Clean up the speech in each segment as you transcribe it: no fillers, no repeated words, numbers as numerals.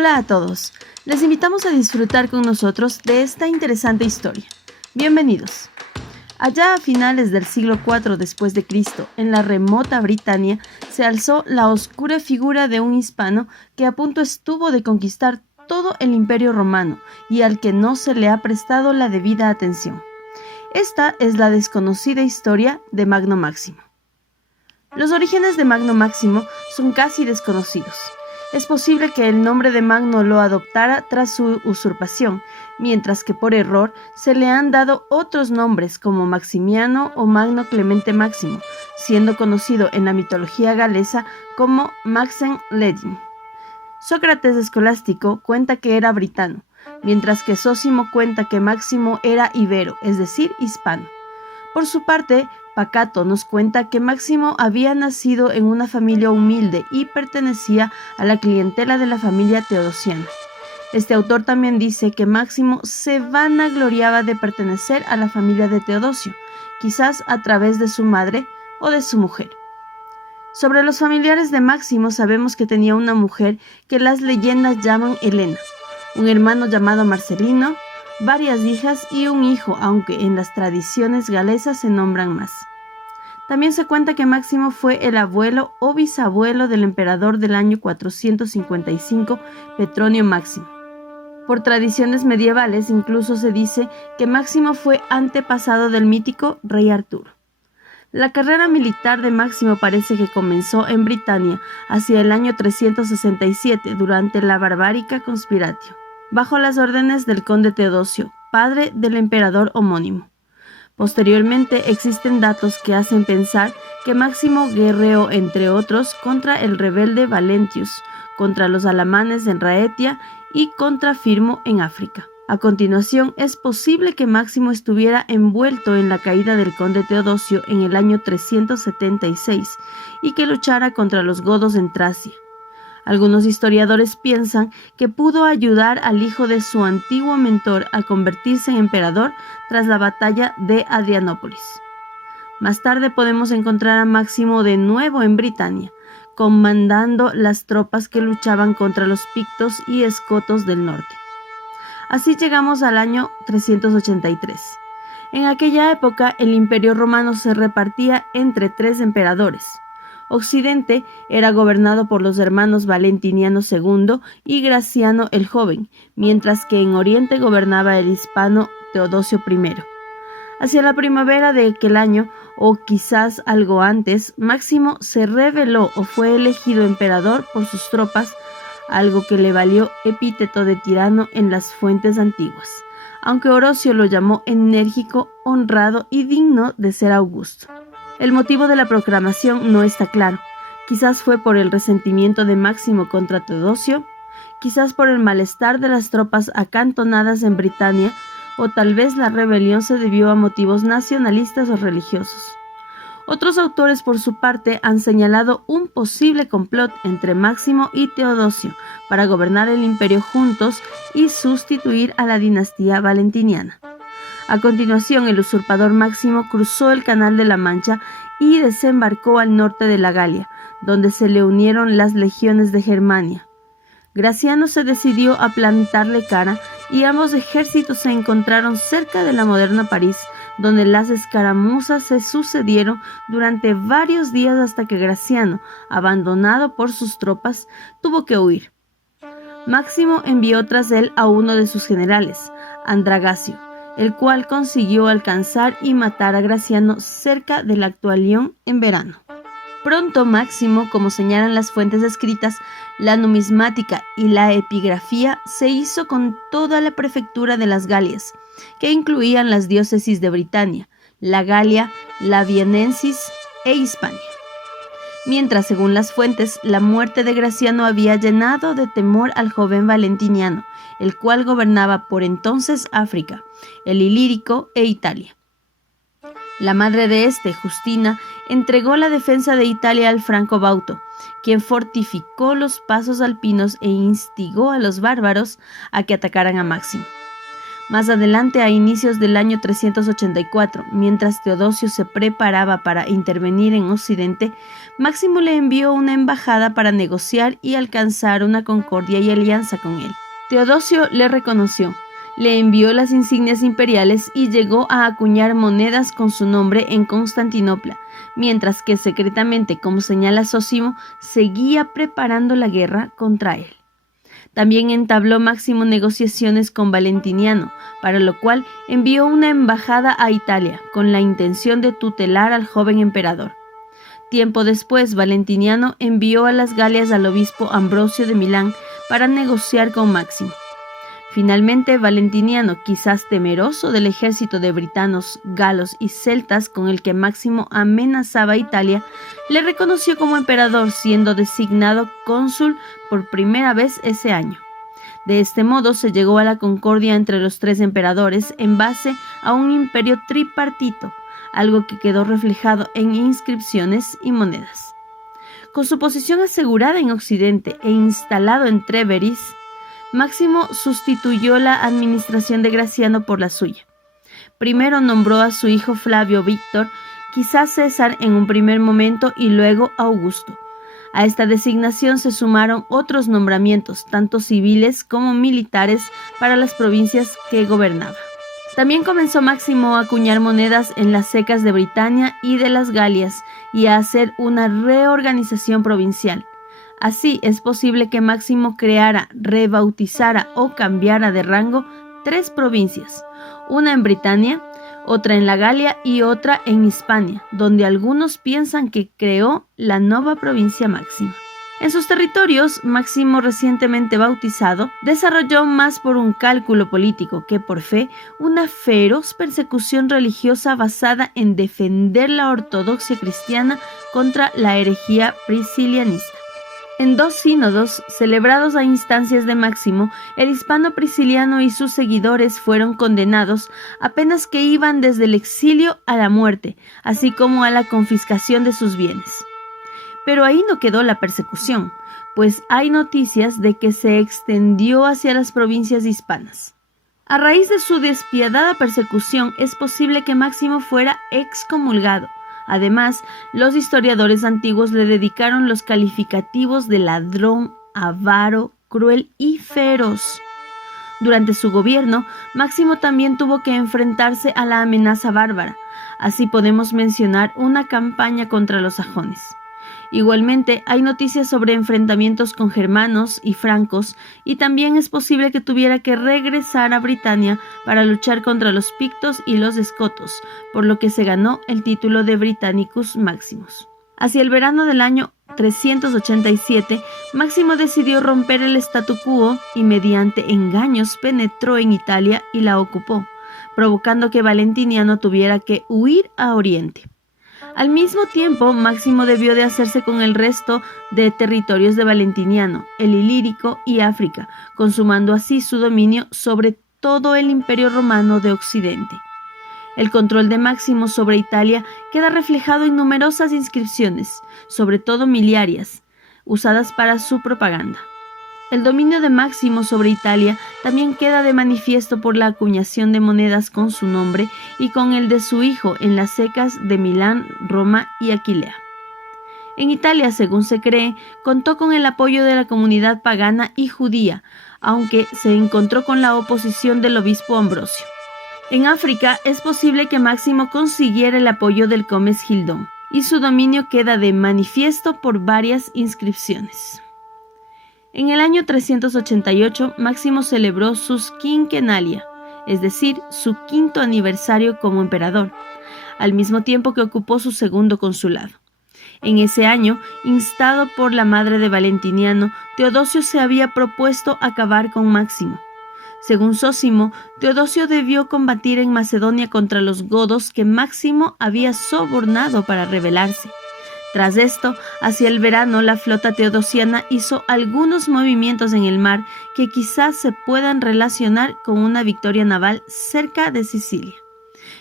Hola a todos, les invitamos a disfrutar con nosotros de esta interesante historia. Bienvenidos. Allá a finales del siglo IV después de Cristo, en la remota Britania, se alzó la oscura figura de un hispano que a punto estuvo de conquistar todo el Imperio Romano y al que no se le ha prestado la debida atención. Esta es la desconocida historia de Magno Máximo. Los orígenes de Magno Máximo son casi desconocidos. Es posible que el nombre de Magno lo adoptara tras su usurpación, mientras que por error se le han dado otros nombres como Maximiano o Magno Clemente Máximo, siendo conocido en la mitología galesa como Maxen Ledin. Sócrates Escolástico cuenta que era britano, mientras que Zósimo cuenta que Máximo era ibero, es decir, hispano. Por su parte, Pacato nos cuenta que Máximo había nacido en una familia humilde y pertenecía a la clientela de la familia teodosiana. Este autor también dice que Máximo se vanagloriaba de pertenecer a la familia de Teodosio, quizás a través de su madre o de su mujer. Sobre los familiares de Máximo sabemos que tenía una mujer que las leyendas llaman Helena, un hermano llamado Marcelino, varias hijas y un hijo, aunque en las tradiciones galesas se nombran más. También se cuenta que Máximo fue el abuelo o bisabuelo del emperador del año 455, Petronio Máximo. Por tradiciones medievales incluso se dice que Máximo fue antepasado del mítico rey Arturo. La carrera militar de Máximo parece que comenzó en Britania hacia el año 367 durante la Barbárica Conspiratio, bajo las órdenes del conde Teodosio, padre del emperador homónimo. Posteriormente existen datos que hacen pensar que Máximo guerreó, entre otros, contra el rebelde Valentius, contra los alamanes en Raetia y contra Firmo en África. A continuación, es posible que Máximo estuviera envuelto en la caída del conde Teodosio en el año 376 y que luchara contra los godos en Tracia. Algunos historiadores piensan que pudo ayudar al hijo de su antiguo mentor a convertirse en emperador tras la batalla de Adrianópolis. Más tarde podemos encontrar a Máximo de nuevo en Britania, comandando las tropas que luchaban contra los pictos y escotos del norte. Así llegamos al año 383. En aquella época el Imperio Romano se repartía entre 3 emperadores. Occidente era gobernado por los hermanos Valentiniano II y Graciano el Joven, mientras que en Oriente gobernaba el hispano Teodosio I. Hacia la primavera de aquel año, o quizás algo antes, Máximo se rebeló o fue elegido emperador por sus tropas, algo que le valió epíteto de tirano en las fuentes antiguas, aunque Orosio lo llamó enérgico, honrado y digno de ser augusto. El motivo de la proclamación no está claro. Quizás fue por el resentimiento de Máximo contra Teodosio, quizás por el malestar de las tropas acantonadas en Britania, o tal vez la rebelión se debió a motivos nacionalistas o religiosos. Otros autores, por su parte, han señalado un posible complot entre Máximo y Teodosio para gobernar el imperio juntos y sustituir a la dinastía valentiniana. A continuación, el usurpador Máximo cruzó el Canal de la Mancha y desembarcó al norte de la Galia, donde se le unieron las legiones de Germania. Graciano se decidió a plantarle cara y ambos ejércitos se encontraron cerca de la moderna París, donde las escaramuzas se sucedieron durante varios días hasta que Graciano, abandonado por sus tropas, tuvo que huir. Máximo envió tras él a uno de sus generales, Andragacio, el cual consiguió alcanzar y matar a Graciano cerca del actual Lyon en verano. Pronto Máximo, como señalan las fuentes escritas, la numismática y la epigrafía, se hizo con toda la prefectura de las Galias, que incluían las diócesis de Britania, la Galia, la Viennensis e Hispania. Mientras, según las fuentes, la muerte de Graciano había llenado de temor al joven Valentiniano, el cual gobernaba por entonces África, el Ilírico e Italia. La madre de este, Justina, entregó la defensa de Italia al franco Bauto, quien fortificó los pasos alpinos e instigó a los bárbaros a que atacaran a Máximo. Más adelante, a inicios del año 384, mientras Teodosio se preparaba para intervenir en Occidente, Máximo le envió una embajada para negociar y alcanzar una concordia y alianza con él. Teodosio le reconoció, le envió las insignias imperiales y llegó a acuñar monedas con su nombre en Constantinopla, mientras que secretamente, como señala Zósimo, seguía preparando la guerra contra él. También entabló Máximo negociaciones con Valentiniano, para lo cual envió una embajada a Italia, con la intención de tutelar al joven emperador. Tiempo después, Valentiniano envió a las Galias al obispo Ambrosio de Milán para negociar con Máximo. Finalmente, Valentiniano, quizás temeroso del ejército de britanos, galos y celtas con el que Máximo amenazaba a Italia, le reconoció como emperador, siendo designado cónsul por primera vez ese año. De este modo se llegó a la concordia entre los tres emperadores en base a un imperio tripartito, algo que quedó reflejado en inscripciones y monedas. Con su posición asegurada en Occidente e instalado en Trèveris, Máximo sustituyó la administración de Graciano por la suya. Primero nombró a su hijo Flavio Víctor, quizás César en un primer momento y luego Augusto. A esta designación se sumaron otros nombramientos, tanto civiles como militares, para las provincias que gobernaba. También comenzó Máximo a acuñar monedas en las secas de Britania y de las Galias y a hacer una reorganización provincial. Así, es posible que Máximo creara, rebautizara o cambiara de rango 3 provincias, una en Britania, otra en la Galia y otra en Hispania, donde algunos piensan que creó la nueva provincia Máxima. En sus territorios, Máximo, recientemente bautizado, desarrolló más por un cálculo político que por fe una feroz persecución religiosa basada en defender la ortodoxia cristiana contra la herejía priscilianista. En 2 sínodos, celebrados a instancias de Máximo, el hispano Prisciliano y sus seguidores fueron condenados apenas que iban desde el exilio a la muerte, así como a la confiscación de sus bienes. Pero ahí no quedó la persecución, pues hay noticias de que se extendió hacia las provincias hispanas. A raíz de su despiadada persecución, es posible que Máximo fuera excomulgado. Además, los historiadores antiguos le dedicaron los calificativos de ladrón, avaro, cruel y feroz. Durante su gobierno, Máximo también tuvo que enfrentarse a la amenaza bárbara. Así podemos mencionar una campaña contra los sajones. Igualmente, hay noticias sobre enfrentamientos con germanos y francos, y también es posible que tuviera que regresar a Britania para luchar contra los pictos y los escotos, por lo que se ganó el título de Britannicus Maximus. Hacia el verano del año 387, Máximo decidió romper el statu quo y mediante engaños penetró en Italia y la ocupó, provocando que Valentiniano tuviera que huir a Oriente. Al mismo tiempo, Máximo debió de hacerse con el resto de territorios de Valentiniano, el Ilírico y África, consumando así su dominio sobre todo el Imperio Romano de Occidente. El control de Máximo sobre Italia queda reflejado en numerosas inscripciones, sobre todo miliarias, usadas para su propaganda. El dominio de Máximo sobre Italia también queda de manifiesto por la acuñación de monedas con su nombre y con el de su hijo en las secas de Milán, Roma y Aquilea. En Italia, según se cree, contó con el apoyo de la comunidad pagana y judía, aunque se encontró con la oposición del obispo Ambrosio. En África, es posible que Máximo consiguiera el apoyo del comes Gildón, y su dominio queda de manifiesto por varias inscripciones. En el año 388, Máximo celebró sus quinquenalia, es decir, su 5º aniversario como emperador, al mismo tiempo que ocupó su 2º consulado. En ese año, instado por la madre de Valentiniano, Teodosio se había propuesto acabar con Máximo. Según Zósimo, Teodosio debió combatir en Macedonia contra los godos que Máximo había sobornado para rebelarse. Tras esto, hacia el verano, la flota teodosiana hizo algunos movimientos en el mar que quizás se puedan relacionar con una victoria naval cerca de Sicilia,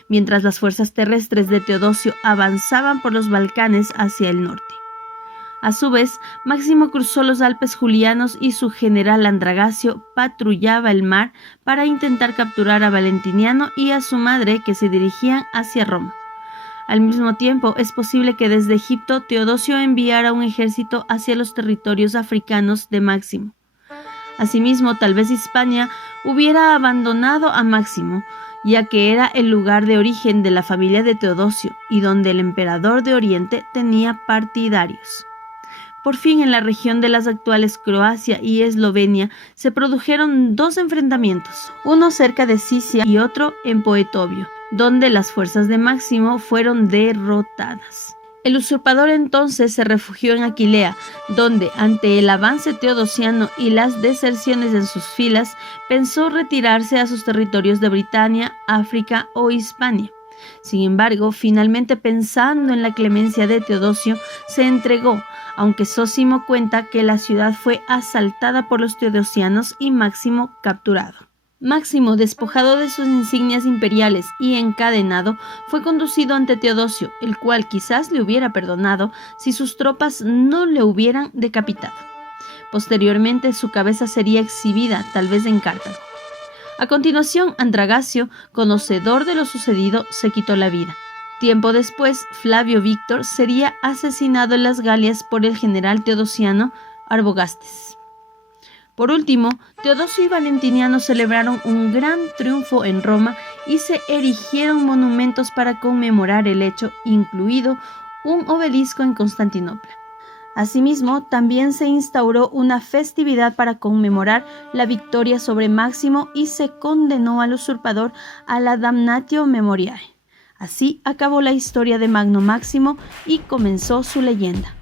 mientras las fuerzas terrestres de Teodosio avanzaban por los Balcanes hacia el norte. A su vez, Máximo cruzó los Alpes Julianos y su general Andragacio patrullaba el mar para intentar capturar a Valentiniano y a su madre, que se dirigían hacia Roma. Al mismo tiempo, es posible que desde Egipto Teodosio enviara un ejército hacia los territorios africanos de Máximo. Asimismo, tal vez Hispania hubiera abandonado a Máximo, ya que era el lugar de origen de la familia de Teodosio y donde el emperador de Oriente tenía partidarios. Por fin, en la región de las actuales Croacia y Eslovenia se produjeron dos enfrentamientos, uno cerca de Sisia y otro en Poetovio, donde las fuerzas de Máximo fueron derrotadas. El usurpador entonces se refugió en Aquilea, donde, ante el avance teodosiano y las deserciones en sus filas, pensó retirarse a sus territorios de Britania, África o Hispania. Sin embargo, finalmente, pensando en la clemencia de Teodosio, se entregó, aunque Zósimo cuenta que la ciudad fue asaltada por los teodosianos y Máximo capturado. Máximo, despojado de sus insignias imperiales y encadenado, fue conducido ante Teodosio, el cual quizás le hubiera perdonado si sus tropas no le hubieran decapitado. Posteriormente, su cabeza sería exhibida, tal vez en Cartago. A continuación, Andragacio, conocedor de lo sucedido, se quitó la vida. Tiempo después, Flavio Víctor sería asesinado en las Galias por el general teodosiano Arbogastes. Por último, Teodosio y Valentiniano celebraron un gran triunfo en Roma y se erigieron monumentos para conmemorar el hecho, incluido un obelisco en Constantinopla. Asimismo, también se instauró una festividad para conmemorar la victoria sobre Máximo y se condenó al usurpador a la damnatio memoriae. Así acabó la historia de Magno Máximo y comenzó su leyenda.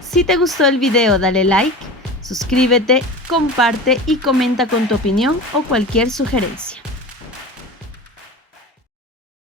Si te gustó el video, dale like, suscríbete, comparte y comenta con tu opinión o cualquier sugerencia.